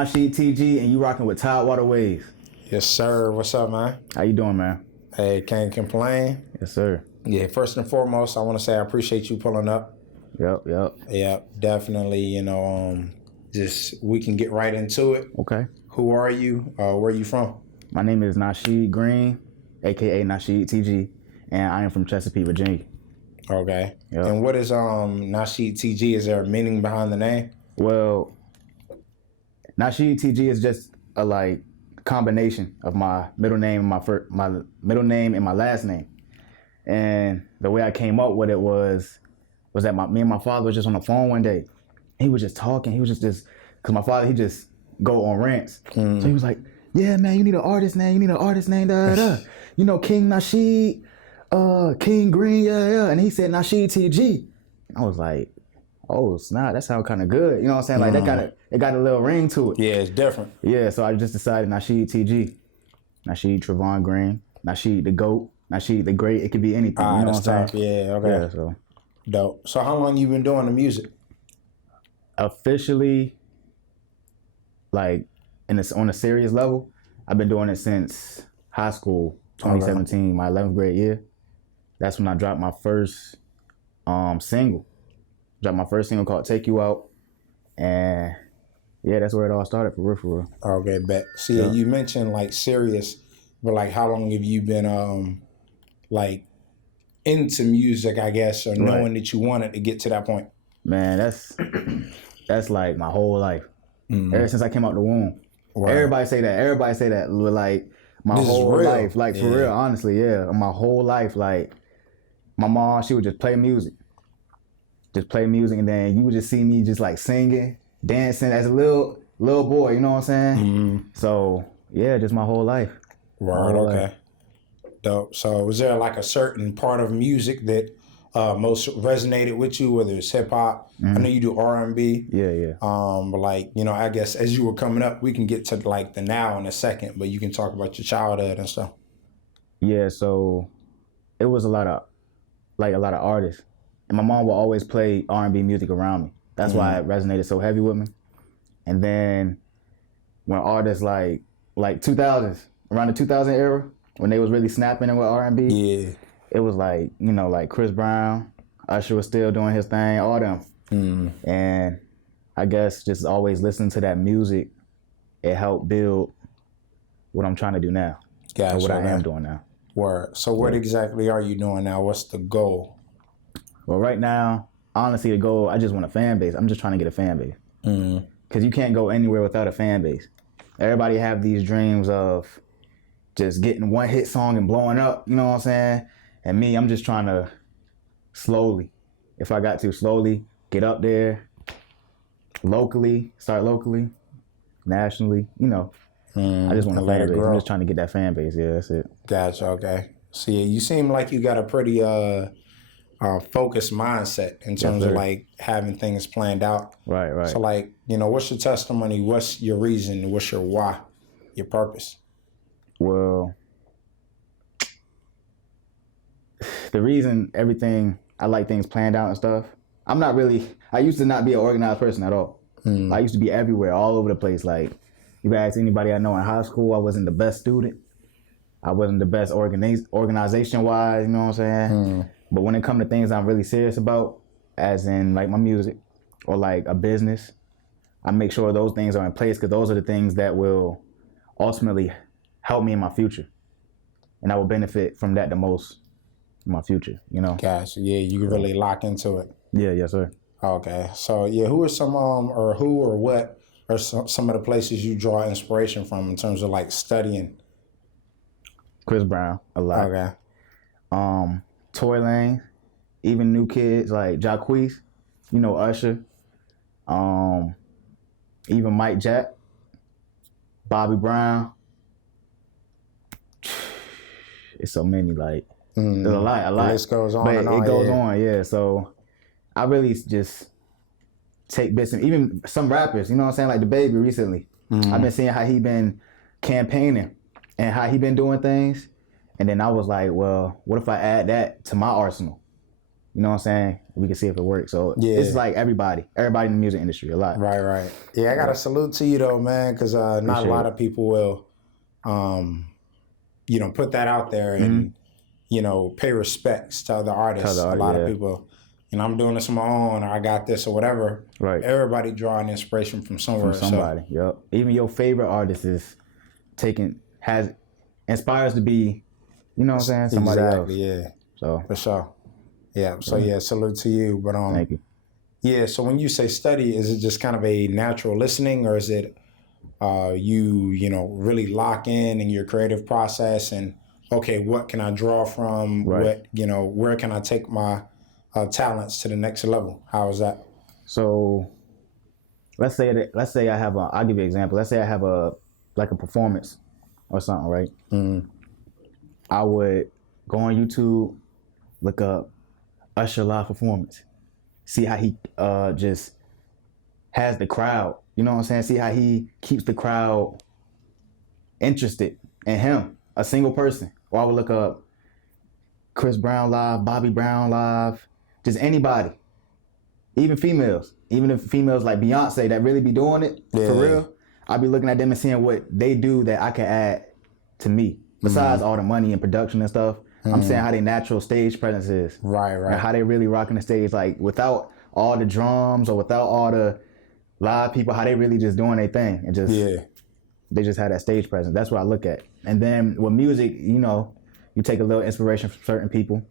Nasheed TG, and you rocking with Tidewater Waves. Yes, sir. What's up, man? How you doing, man? Hey, can't complain. Yes, sir. Yeah, first and foremost, I want to say I appreciate you pulling up. Yep. Yeah, definitely. Just we can get right into it. Okay. Who are you? Where are you from? My name is Nasheed Green, aka Nasheed TG, and I am from Chesapeake, Virginia. Okay. Yep. And what is Nasheed TG? Is there a meaning behind the name? Well, Nasheed TG is just a combination of my middle name and my middle name and my last name. And the way I came up with it was that me and my father was just on the phone one day. He was just talking. He was just because my father, he just go on rants. So he was like, yeah, man, you need an artist name. You know, King Nasheed, King Green, yeah. And he said Nasheed TG. I was like, oh, snap, that sounds kind of good. You know what I'm saying? Like, it got a little ring to it. Yeah, it's different. Yeah, so I just decided Nasheed TG. Nasheed Trevon Green, Nasheed the GOAT, Nasheed the Great. It could be anything. You know what I'm saying? Yeah, okay. Yeah, so. Dope. So how long you been doing the music? Officially, on a serious level, I've been doing it since high school, 2017, my 11th grade year. That's when I dropped my first single. Dropped my first single called Take You Out. And yeah, that's where it all started, for real. Okay, bet. See, yeah. You mentioned serious, but how long have you been into music, I guess, or knowing that you wanted to get to that point? Man, that's like my whole life. Mm-hmm. Ever since I came out the womb. Right. Everybody say that with my this whole life. For real, honestly, yeah. My whole life, my mom, she would just play music. And then you would just see me just singing, dancing as a little boy, you know what I'm saying? Mm-hmm. So yeah, just my whole life. Right, okay. Dope. So was there a certain part of music that most resonated with you, whether it's hip hop? Mm-hmm. I know you do R&B. Yeah. But I guess as you were coming up, we can get to the now in a second, but you can talk about your childhood and stuff. Yeah, so it was a lot of artists. And my mom would always play R&B music around me. That's why it resonated so heavy with me. And then when artists like 2000s, around the 2000 era, when they was really snapping in with R&B, it was Chris Brown, Usher was still doing his thing, all them. Mm. And I guess just always listening to that music, it helped build what I'm trying to do now. Gotcha, or what I am doing now. Word. So what exactly are you doing now? What's the goal? Well, right now, honestly, the goal, I just want a fan base. I'm just trying to get a fan base. Because you can't go anywhere without a fan base. Everybody have these dreams of just getting one hit song and blowing up, you know what I'm saying? And me, I'm just trying to slowly, if I got to, slowly get up there, start locally, nationally, I just want a fan base. I'm just trying to get that fan base. Yeah, that's it. Gotcha, okay. So yeah, you seem like you got a pretty focused mindset in terms of having things planned out. Right. So what's your testimony? What's your reason? What's your why? Your purpose? Well, the reason I like things planned out and stuff. I used to not be an organized person at all. I used to be everywhere, all over the place. You ask anybody I know in high school, I wasn't the best student. I wasn't the best organization-wise, you know what I'm saying? But when it comes to things I'm really serious about, as in my music or a business, I make sure those things are in place because those are the things that will ultimately help me in my future. And I will benefit from that the most in my future, Gotcha. Yeah, you can really lock into it. Yeah, yes, sir. Okay. So, yeah, who are some, or who or what are some of the places you draw inspiration from in terms of studying? Chris Brown, a lot. Okay. Tory Lanez, even new kids like Jacquees, Usher, even Mike Jack, Bobby Brown. It's so many, there's a lot. The list goes on but and on. It goes on, yeah. So I really just take bits, and even some rappers, you know what I'm saying, like the Baby recently. I've been seeing how he been campaigning and how he been doing things. And then I was like, well, what if I add that to my arsenal? You know what I'm saying? We can see if it works. So it's like everybody in the music industry a lot. Right. Yeah, I got to salute to you though, man, because not a lot of people will, put that out there and, pay respects to other artists. A lot of people, I'm doing this on my own, or I got this, or whatever. Right. Everybody drawing inspiration from somewhere. From somebody. Yep. Even your favorite artist is inspires to be, you know what I'm saying, somebody else. Yeah. So for sure. Yeah. So salute to you. But thank you. Yeah. So when you say study, is it just kind of a natural listening, or is it you really lock in your creative process and okay, what can I draw from? Right. What where can I take my talents to the next level? How is that? So let's say I have I'll give you an example. Let's say I have a performance or something, right? Mm-hmm. I would go on YouTube, look up Usher live performance, see how he just has the crowd. You know what I'm saying? See how he keeps the crowd interested in him, a single person. Or I would look up Chris Brown live, Bobby Brown live, just anybody, even females. Even if females like Beyonce that really be doing it for real, I'll be looking at them and seeing what they do that I can add to me. Besides all the money and production and stuff, I'm saying how their natural stage presence is. Right. And how they really rocking the stage, like without all the drums or without all the live people, how they really just doing their thing and just they just have that stage presence. That's what I look at. And then with music, you take a little inspiration from certain people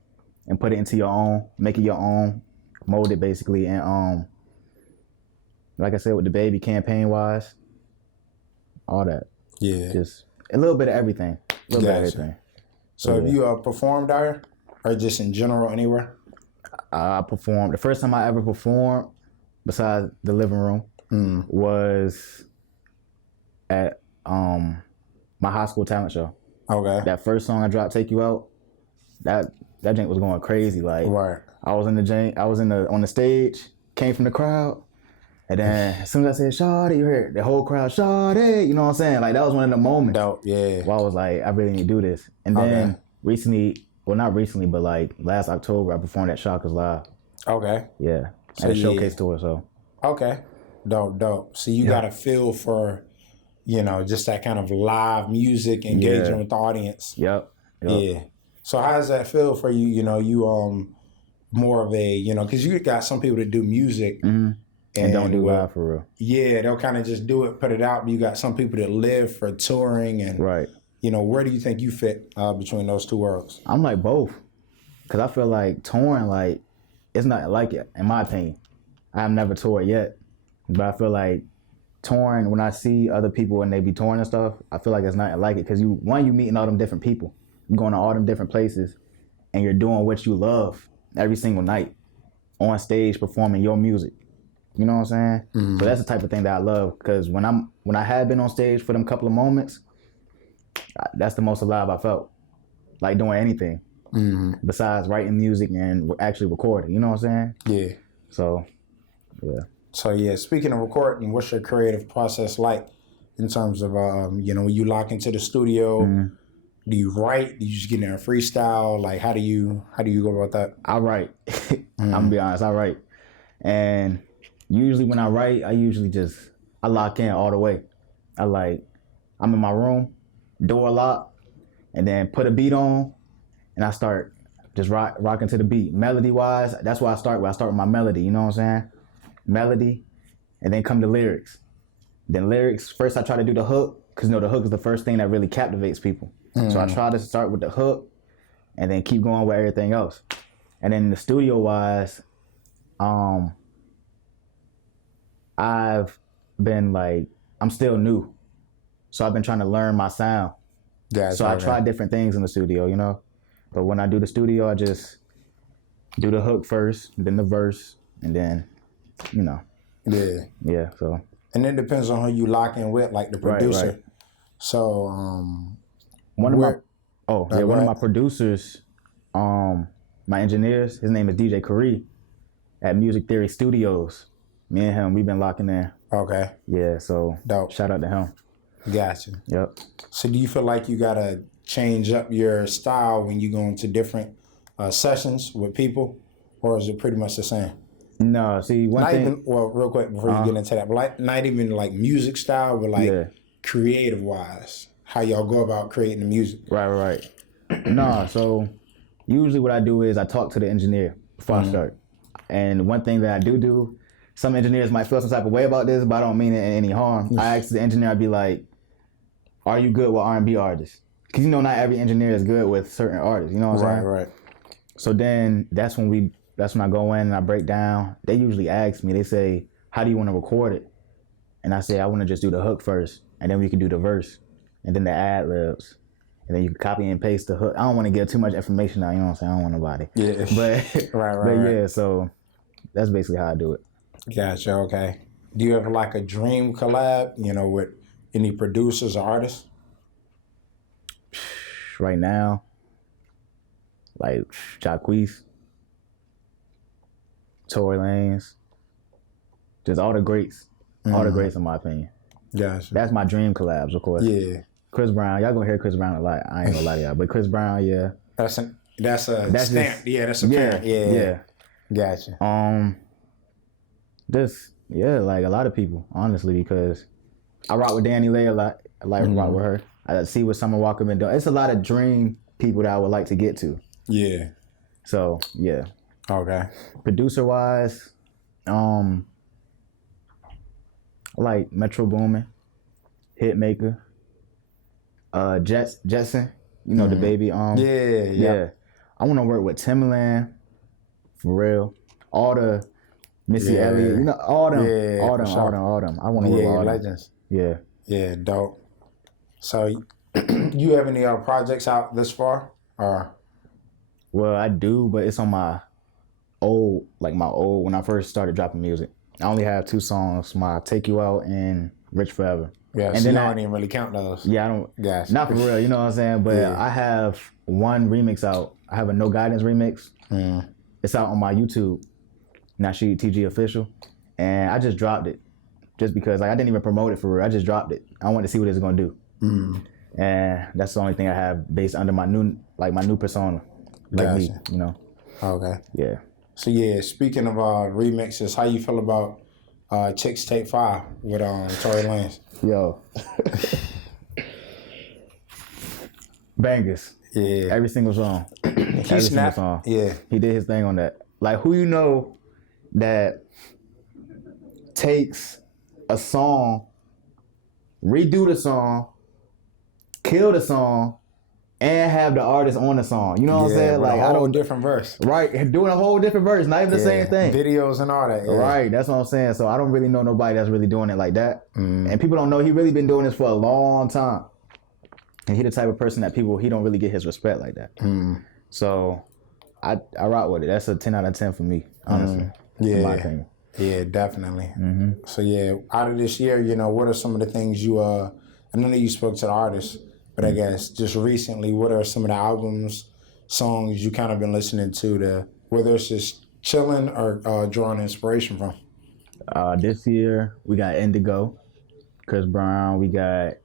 and put it into your own, make it your own, mold it basically. And like I said, with the Baby campaign wise, all that. Yeah. Just a little bit of everything. A little bit of everything. So have you performed out here or just in general anywhere? I performed. The first time I ever performed, besides the living room, was at my high school talent show. Okay. That first song I dropped, "Take You Out," that jank was going crazy. Like I was in the jank, on the stage, came from the crowd, and then as soon as I said "Shawty," you heard the whole crowd "Shawty." You know what I'm saying? Like that was one of the moments. Dope, yeah. Where I was like, I really need to do this. And then recently, well not recently, but like last October, I performed at Shaka's Live. Okay. Yeah. At a showcase tour. So. Okay. Dope. So you got a feel for, just that kind of live music engaging with the audience. Yep. Yeah. So how does that feel for you? You more of a, because you got some people that do music and don't do live for real. Yeah, they'll kind of just do it, put it out. But you got some people that live for touring and where do you think you fit between those two worlds? I'm like both, because I feel like touring, like it's not like it in my opinion. I've never toured yet, but I feel like touring, when I see other people and they be touring and stuff, I feel like it's not like it, because you meeting all them different people, you're going to all them different places, and you're doing what you love every single night on stage performing your music. You know what I'm saying? So that's the type of thing that I love, because when I had been on stage for them couple of moments, that's the most alive I felt, like doing anything besides writing music and actually recording. You know what I'm saying? Yeah. So, yeah. So yeah, speaking of recording, what's your creative process like in terms of when you lock into the studio? Do you write? Do you just get in there and freestyle? Like how do you go about that? I write. I'm gonna be honest, I write. And usually when I write, I lock in all the way. I'm in my room, door lock, and then put a beat on, and I start just rocking to the beat. Melody wise, that's where I start with my melody, you know what I'm saying? Melody, and then come to lyrics. Then lyrics, first I try to do the hook, because the hook is the first thing that really captivates people. So I try to start with the hook, and then keep going with everything else. And then the studio wise, I've been I'm still new. So I've been trying to learn my sound. So I try different things in the studio, But when I do the studio, I just do the hook first, then the verse, and then, Yeah. Yeah, so. And it depends on who you lock in with, like the producer. Right. So, one of my producers, my engineers, his name is DJ Curry at Music Theory Studios. Me and him, we've been locking in. Okay. Yeah, so dope. Shout out to him. Gotcha. Yep. So do you feel like you gotta change up your style when you go into different sessions with people? or is it pretty much the same? No, see, one Not thing. even, well, real quick before you get into that, but like not even like music style, but like Yeah. creative wise, how y'all go about creating the music. Right. No, so usually what I do is I talk to the engineer before I start. And one thing that I do, some engineers might feel some type of way about this, but I don't mean it in any harm. I ask the engineer, I'd be like, are you good with R&B artists? Because you know not every engineer is good with certain artists, you know what I'm saying? Right. So then that's when I go in and I break down. They usually ask me, they say, how do you want to record it? And I say, I want to just do the hook first, and then we can do the verse, and then the ad-libs. And then you can copy and paste the hook. I don't want to give too much information out, you know what I'm saying? I don't want nobody. Yeah. But, Right. Yeah, so that's basically how I do it. Gotcha. Okay. Do you have like a dream collab, with any producers or artists? Right now, like Jacquees, Tory Lanez, just all the greats. All the greats in my opinion. Gotcha. That's my dream collabs, of course. Yeah. Chris Brown, y'all gonna hear Chris Brown a lot. I ain't gonna lie to y'all, but Chris Brown, yeah. That's a stamp. Just, That's a parent. Yeah. Gotcha. Like a lot of people, honestly, because I rock with Danny Lay a lot. I like to rock with her. I see what Summer Walker been doing. It's a lot of dream people that I would like to get to. Yeah. So yeah. Okay. Producer wise, I like Metro Boomin, Hitmaker, Jetson, the baby. Yeah. I want to work with Timbaland, for real. All the Missy Elliott, all them, all them. I want to work with all legends. them. Yeah, dope. So, you have any projects out this far? Or? Well, I do, but it's on my old, when I first started dropping music. I only have 2 songs, my Take You Out and Rich Forever. Yeah, and so then you don't even really count those. Yeah, I don't. Gotcha. Not for real, you know what I'm saying? But Yeah. I have one remix out. I have a No Guidance remix. It's out on my YouTube, Nasheed TG official. And I just dropped it. Just because I didn't even promote it for real. I just dropped it. I wanted to see what it's gonna do. And that's the only thing I have based under my new persona. Me, Okay. Yeah. So yeah, speaking of remixes, how you feel about Chicks Take 5 with Tory Lanez? Yo. Bangers. Yeah. Every single song. Every single song. Yeah. He did his thing on that. Like, who that takes a song, redo the song, kill the song, and have the artist on the song. You know what I'm saying? Like a whole different verse. Right, doing a whole different verse, not even the same thing. Videos and all that. Yeah. Right, that's what I'm saying. So I don't really know nobody that's really doing it like that. And people don't know he really been doing this for a long time. And he the type of person that he don't really get his respect like that. So I rock with it. That's a 10 out of 10 for me, honestly. In my opinion. Yeah, definitely. So yeah, out of this year, what are some of the things you I know that you spoke to the artists, but I guess just recently, what are some of the albums, songs you kind of been listening to whether it's just chilling or drawing inspiration from? This year we got Indigo, Chris Brown. We got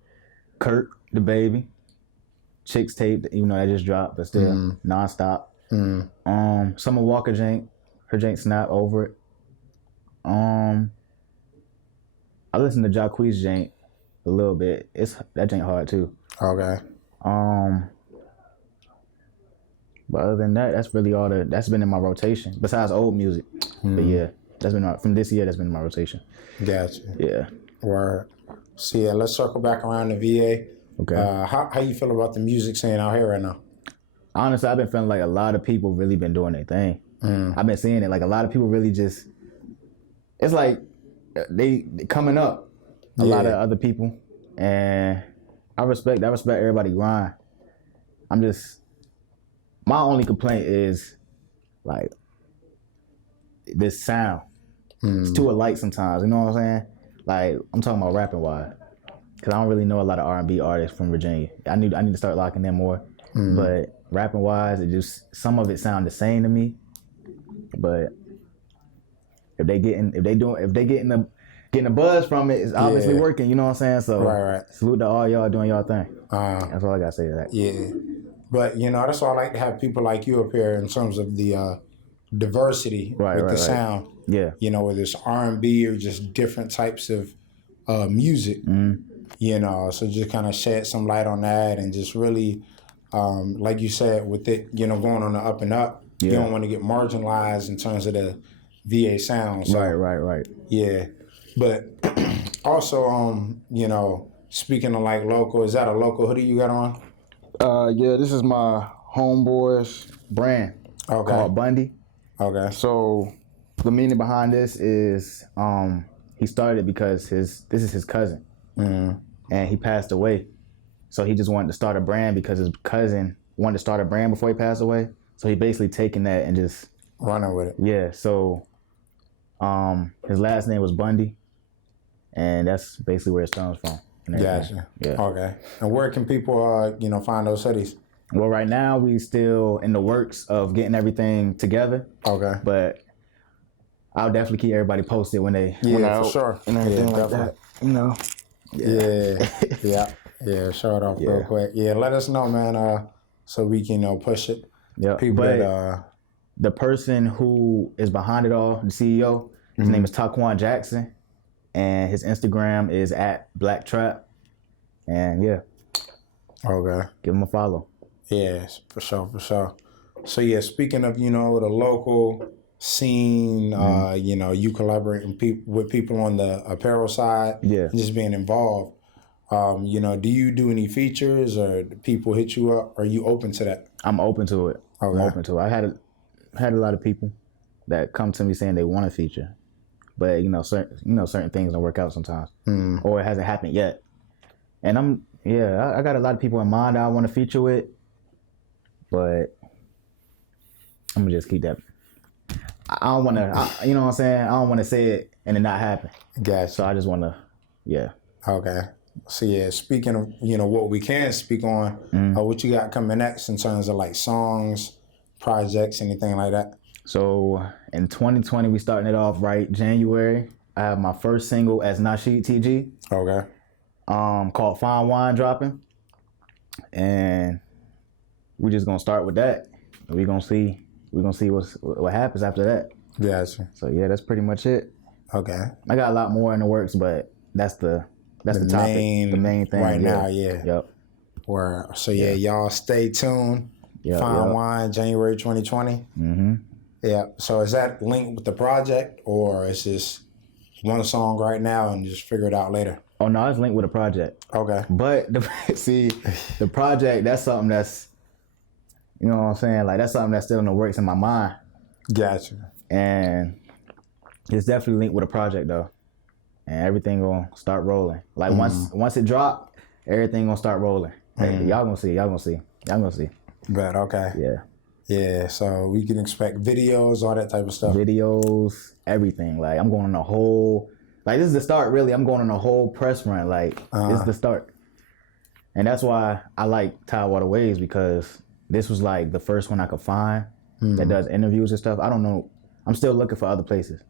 Kirk the Baby, Chicks Tape. Even though that just dropped, but still nonstop. Summer Walker jank, her jank Snap Over It. I listen to Jacquees jank a little bit. That jank hard too. Okay. But other than that, that's really all that's been in my rotation. Besides old music, but yeah, that's been from this year. That's been in my rotation. Gotcha. Yeah. Word. So yeah, let's circle back around to VA. Okay. How you feel about the music scene out here right now? Honestly, I've been feeling like a lot of people really been doing their thing. I've been seeing it. Like a lot of people really just. It's like they coming up. A lot of other people, and I respect everybody grind. My only complaint is like this sound. It's too alike sometimes. You know what I'm saying? Like I'm talking about rapping wise, because I don't really know a lot of R&B artists from Virginia. I need to start locking them more. But rapping wise, some of it sound the same to me. But if they getting the buzz from it, it's obviously working. You know what I'm saying? So right. Salute to all y'all doing y'all thing. That's all I gotta say to that. Yeah, but that's why I like to have people like you up here in terms of the diversity with the sound. Yeah. You know, whether it's R&B or just different types of music. You know, so just kind of shed some light on that and just really, like you said, with it, you know, going on the up and up, you don't want to get marginalized in terms of the VA sound. So, Right. Yeah. But also, you know, speaking of like local, is that a local hoodie you got on? Yeah, this is my homeboy's brand called Bundy. Okay. So the meaning behind this is he started it because this is his cousin. And he passed away. So he just wanted to start a brand because his cousin wanted to start a brand before he passed away. So he basically taken that and just running with it. Yeah. So his last name was Bundy, and that's basically where it stems from. Gotcha. Yeah. Okay. And where can people, you know, find those hoodies? Well, right now we still in the works of getting everything together. Okay. But I'll definitely keep everybody posted when they for sure and everything like definitely. that. You know. Yeah. Show it off real quick. Yeah, let us know, man. So we can push it. Yeah. People but that the person who is behind it all, the CEO, his name is Taquan Jackson, and his Instagram is @BlackTrap. And okay, give him a follow. Yeah, for sure. So yeah, speaking of the local scene, you know, you collaborating with people on the apparel side, just being involved. You know, do you do any features or do people hit you up? Are you open to that? I'm open to it. Okay. I'm open to it. I had a lot of people that come to me saying they want a feature, but certain things don't work out sometimes, or it hasn't happened yet. And I got a lot of people in mind that I want to feature with, but I'm gonna just keep that. I don't want to, you know what I'm saying? I don't want to say it and it not happen. Gotcha. So I just want to, Okay. So yeah, speaking of, what we can speak on, what you got coming next in terms of like songs, projects, anything like that? So in 2020, we starting it off right January. I have my first single as Nasheed TG. Okay. Called Fine Wine dropping. And we're just gonna start with that. We're gonna see what happens after that. Gotcha. So yeah, that's pretty much it. Okay. I got a lot more in the works, but that's the topic, the main thing right now. Yeah. Yep. So y'all stay tuned. Fine Wine, January 2020. Yeah. So is that linked with the project, or is this one song right now and just figure it out later? Oh no, it's linked with a project. Okay. But the project, that's something that's, you know what I'm saying? Like that's something that's still in the works in my mind. Gotcha. And it's definitely linked with a project though. And everything gonna start rolling. Like once it drop, everything gonna start rolling. Hey, y'all gonna see. But okay. Yeah. Yeah, so we can expect videos, all that type of stuff. Videos, everything. Like I'm going on a whole, like this is the start really. I'm going on a whole press run. Like this is the start. And that's why I like Tidewater Waves, because this was like the first one I could find that does interviews and stuff. I don't know. I'm still looking for other places,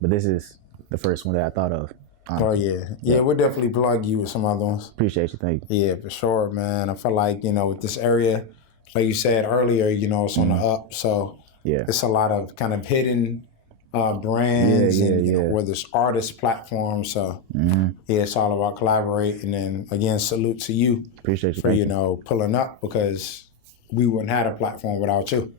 but this is the first one that I thought of. Oh yeah, we'll definitely plug you with some other ones. Appreciate you, thank you. Yeah, for sure, man. I feel like with this area, like you said earlier, it's on the up, so it's a lot of kind of hidden brands and whether it's artist platforms. So it's all about collaborating. And again, salute to you. Appreciate you for pulling up, because we wouldn't have a platform without you.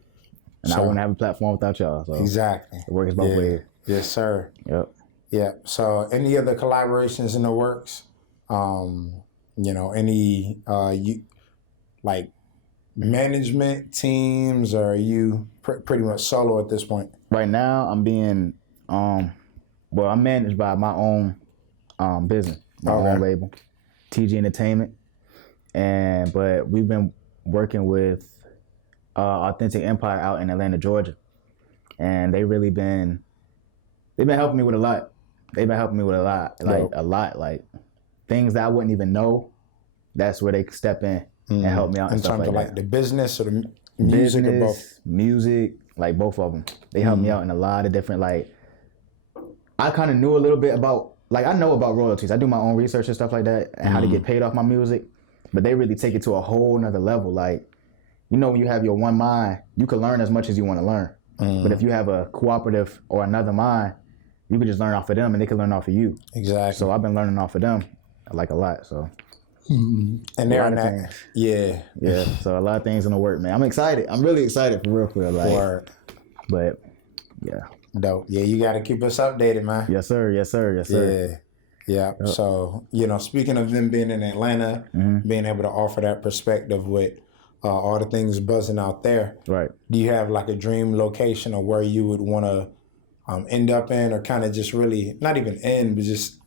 And I wouldn't have a platform without y'all. So exactly. It works both ways. Yes, sir. Yep. Yeah. So any other collaborations in the works? Any like management teams, or are you pretty much solo at this point? Right now, I'm being, I'm managed by my own business, my own label, TG Entertainment, but we've been working with Authentic Empire out in Atlanta, Georgia, and they've been helping me with a lot. Like things that I wouldn't even know. That's where they step in and help me out. In terms of like the business or the music, or both? Music, like both of them. They help me out in a lot of different, like, I kind of knew a little bit about, like, I know about royalties. I do my own research and stuff like that, and how to get paid off my music, but they really take it to a whole nother level. Like, when you have your one mind, you can learn as much as you want to learn. But if you have a cooperative or another mind, you can just learn off of them and they can learn off of you. Exactly. So I've been learning off of them like a lot. So and they're in that. things. Yeah. So a lot of things in the work, man. I'm excited. I'm really excited for real. Like, Word. But yeah. Dope. Yeah, you got to keep us updated, man. Yes, sir. Yeah. So, speaking of them being in Atlanta, being able to offer that perspective with all the things buzzing out there. Right. Do you have like a dream location or where you would want to end up in, or kind of just really, not even end, but just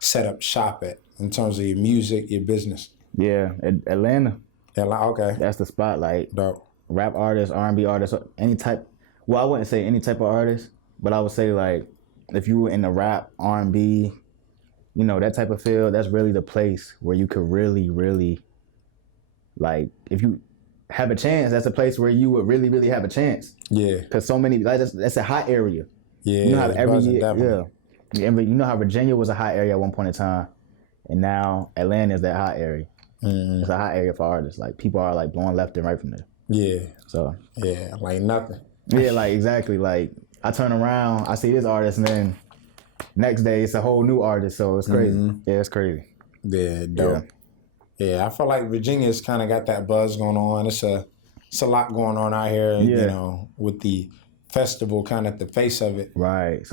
set up shop at in terms of your music, your business? Yeah, Atlanta. Okay. That's the spot. Like, dope. Rap artists, R&B artists, any type. Well, I wouldn't say any type of artist, but I would say like if you were in the rap, R&B, that type of field, that's really the place where you could really, really, like, if you have a chance, that's a place where you would really, really have a chance. Yeah. Because so many, like, that's a hot area. Yeah. You know how every year, definitely. You know how Virginia was a hot area at one point in time, and now Atlanta is that hot area. Mm-hmm. It's a hot area for artists. Like, people are like blowing left and right from there. Yeah. So. Yeah, like nothing. Yeah, like exactly. Like I turn around, I see this artist, and then next day it's a whole new artist. So it's crazy. Yeah, it's crazy. Yeah, dope. Yeah, I feel like Virginia's kind of got that buzz going on. It's a lot going on out here. Yeah. With the festival kind of at the face of it. Right.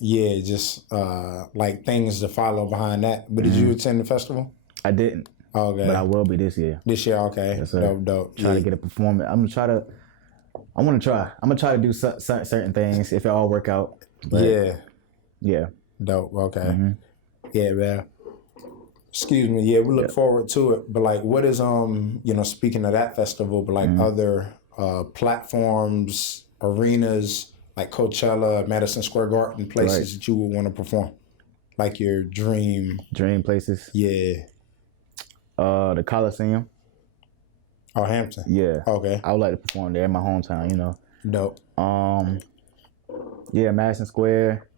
Just like things to follow behind that. But did you attend the festival? I didn't. Okay. But I will be this year. This year, okay. Yes, sir. Dope. Try to get a performance. I'm gonna try to do certain things if it all work out. But yeah. Dope. Okay. Yeah, man. Excuse me. Yeah, we look forward to it. But like, what is speaking of that festival, but like other platforms, arenas like Coachella, Madison Square Garden, places that you would want to perform, like your dream places. Yeah. The Coliseum. Oh, Hampton. Yeah. Okay. I would like to perform there in my hometown. Dope. Yeah, Madison Square.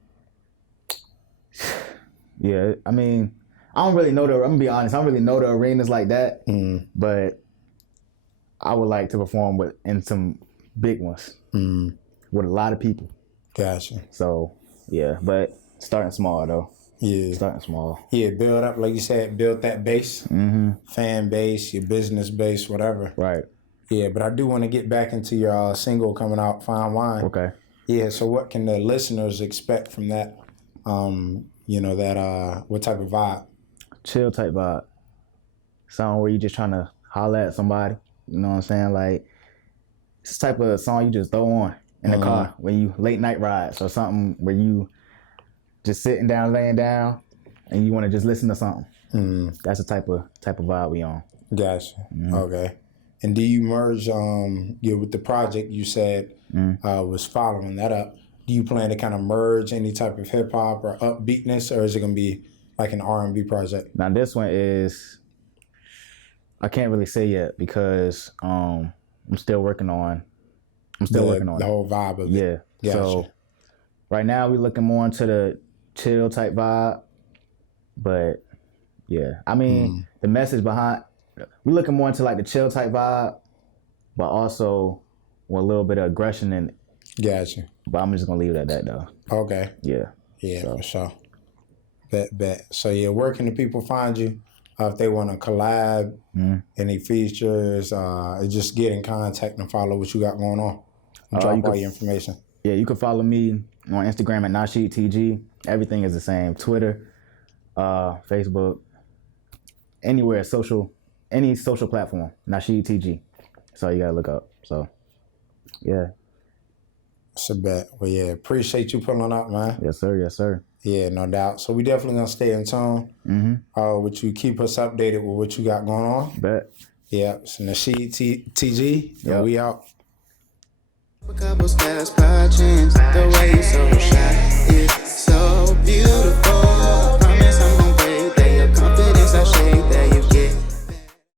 Yeah, I mean, I don't really know I'm gonna be honest, I don't really know the arenas like that, but I would like to perform in some big ones with a lot of people. Gotcha. So, yeah, but starting small though. Yeah. Starting small. Yeah, build up, like you said, build that base, fan base, your business base, whatever. Right. Yeah, but I do want to get back into your single coming out, Fine Wine. Okay. Yeah, so what can the listeners expect from that? What type of vibe? Chill type vibe. Song where you just trying to holler at somebody. You know what I'm saying? Like, it's the type of song you just throw on in the car when you late night rides or something where you just sitting down, laying down, and you want to just listen to something. That's the type of vibe we on. Gotcha. Okay. And do you merge with the project you said was following that up? Do you plan to kind of merge any type of hip hop or upbeatness, or is it gonna be like an R&B project? Now this one is, I can't really say yet because I'm still working on the whole vibe of it. Yeah. Gotcha. So right now we're looking more into the chill type vibe, but yeah, I mean the message behind, we're looking more into like the chill type vibe, but also with a little bit of aggression in it. Gotcha. But I'm just gonna leave it at that though. Okay. Yeah. Yeah, for sure. Bet. So yeah, where can the people find you if they want to collab, any features, just get in contact and follow what you got going on? Drop all your information. Yeah, you can follow me on Instagram at Nasheed TG. Everything is the same. Twitter, Facebook, anywhere, any social platform, Nasheed TG. That's all you gotta look up. So, yeah. It's a bet. Well, yeah, appreciate you pulling up, man. Yes, sir. Yeah, no doubt. So we definitely gonna stay in tune. With you, keep us updated with what you got going on. Bet. Yeah, it's Nasheed TG. Yep. We out. A couple steps per chance, the way you're so shy, it's so beautiful.